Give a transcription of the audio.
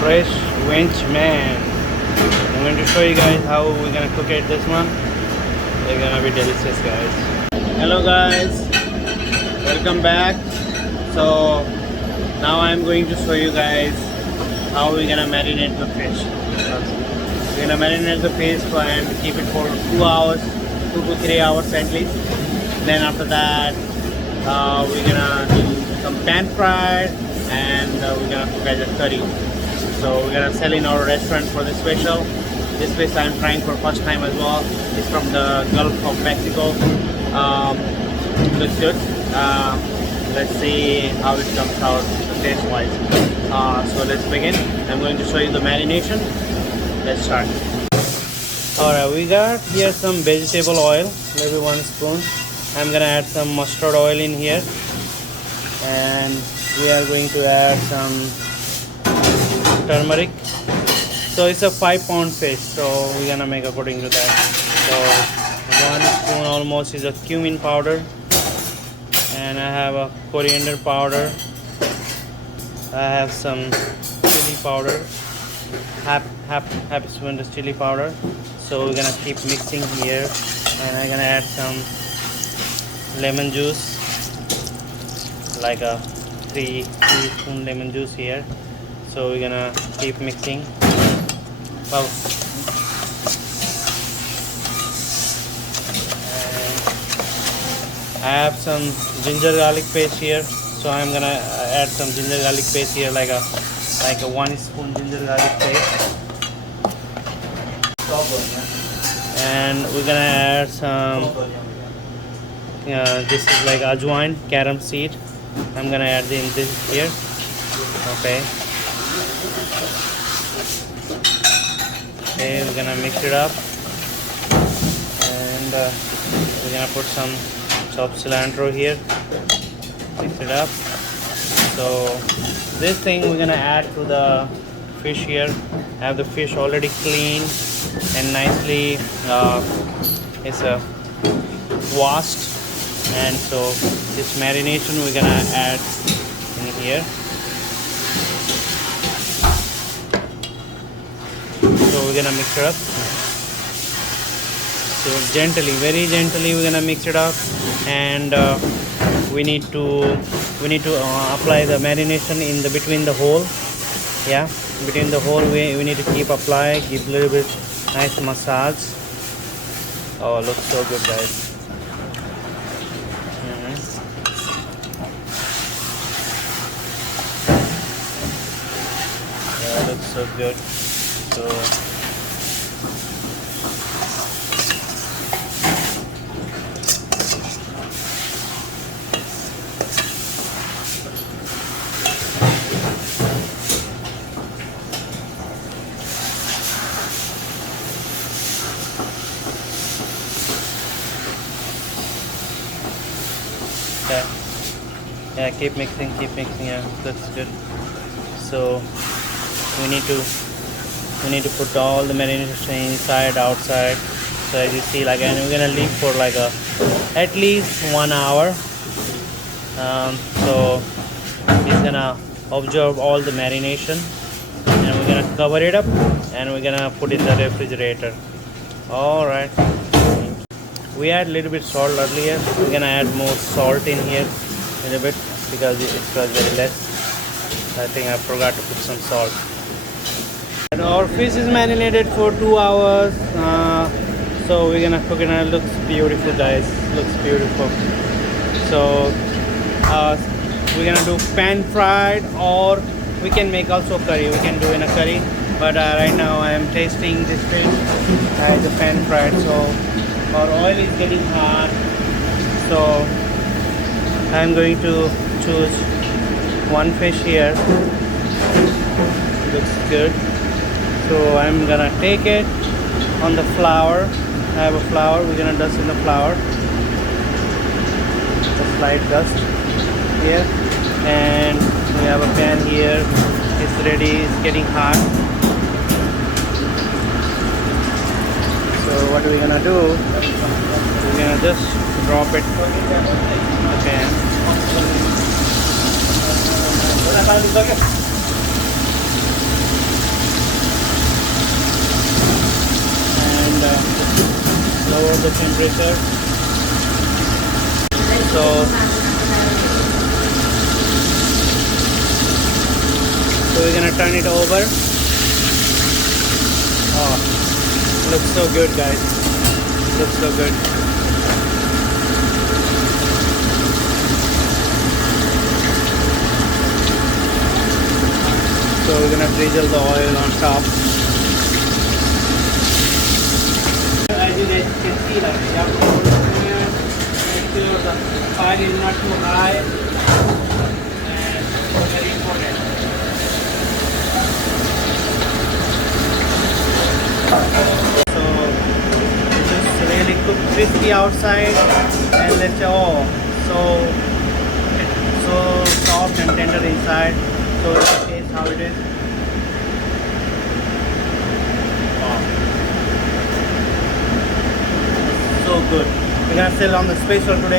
fresh Wenchman. I'm going to show you guys how we're gonna cook it. This one, they're gonna be delicious, guys. Hello, guys. Welcome back. So now I'm going to show you guys how we're gonna marinate the fish. We're gonna marinate the fish and keep it for 2 hours, 2 to 3 hours at least. Then after that, we're gonna do some pan fried and we're gonna cook as a curry. So we're gonna sell in our restaurant for the special. This fish I'm trying for first time as well. It's from the Gulf of Mexico. Looks good. Let's see how it comes out taste wise. So let's begin. I'm going to show you the marination. Let's start. Alright, we got here some vegetable oil, maybe 1 spoon. I'm gonna add some mustard oil in here, and we are going to add some turmeric. So it's a 5-pound fish, so we're gonna make according to that. So 1 spoon almost is a cumin powder, and I have a coriander powder. I have some chili powder, half spoon of chili powder. So we're gonna keep mixing here, and I'm gonna add some lemon juice, like a 3 teaspoon lemon juice here. So we're gonna keep mixing. Wow. And I have some ginger garlic paste here, so I'm gonna add some ginger garlic paste here, like a 1 spoon ginger garlic paste. And we're gonna add some this is like ajwain, carom seed. I'm gonna add in this here. Okay, we're gonna mix it up, and we're gonna put some chopped cilantro here. Mix it up. So this thing we're gonna add to the fish here. I have the fish already clean and nicely it's washed, and so this marination we're gonna add in here. So we're gonna mix it up. So gently, very gently, we're gonna mix it up, and we need to apply the marination in the between the hole. Yeah, between the hole we need to keep apply, give a little bit nice massage. Oh, looks so good, guys. Yeah, looks so good. So yeah, keep mixing. Yeah, that's good. So we need to put all the marination inside, outside. So as you see, like, and we're gonna leave for like at least 1 hour. So it's gonna absorb all the marination, and we're gonna cover it up, and we're gonna put it in the refrigerator. All right. We add a little bit salt earlier. We're gonna add more salt in here a little bit because it was very less. I think I forgot to put some salt. And our fish is marinated for 2 hours. So we're gonna cook it, and it looks beautiful, guys. Looks beautiful. So we're gonna do pan fried, or we can make also curry. We can do in a curry. But right now I am tasting this fish as a pan fried. So our oil is getting hot, so I'm going to choose one fish here. Looks good. So I'm gonna take it on the flour. I have a flour. We're gonna dust in the flour, the slight dust here, and we have a pan here. It's ready. It's getting hot. So what we're gonna do, we're gonna just drop it in the pan. adjust the temperature. So we're gonna turn it over. Oh, looks so good, guys. Looks so good. So we're gonna drizzle the oil on top. As you guys can see, like you have to hold it here, make sure the fire is not too high, and very important. So just really cook crispy outside, and let's say so soft and tender inside. So let's taste how it is. Wow. So good. We're gonna sell on the special today.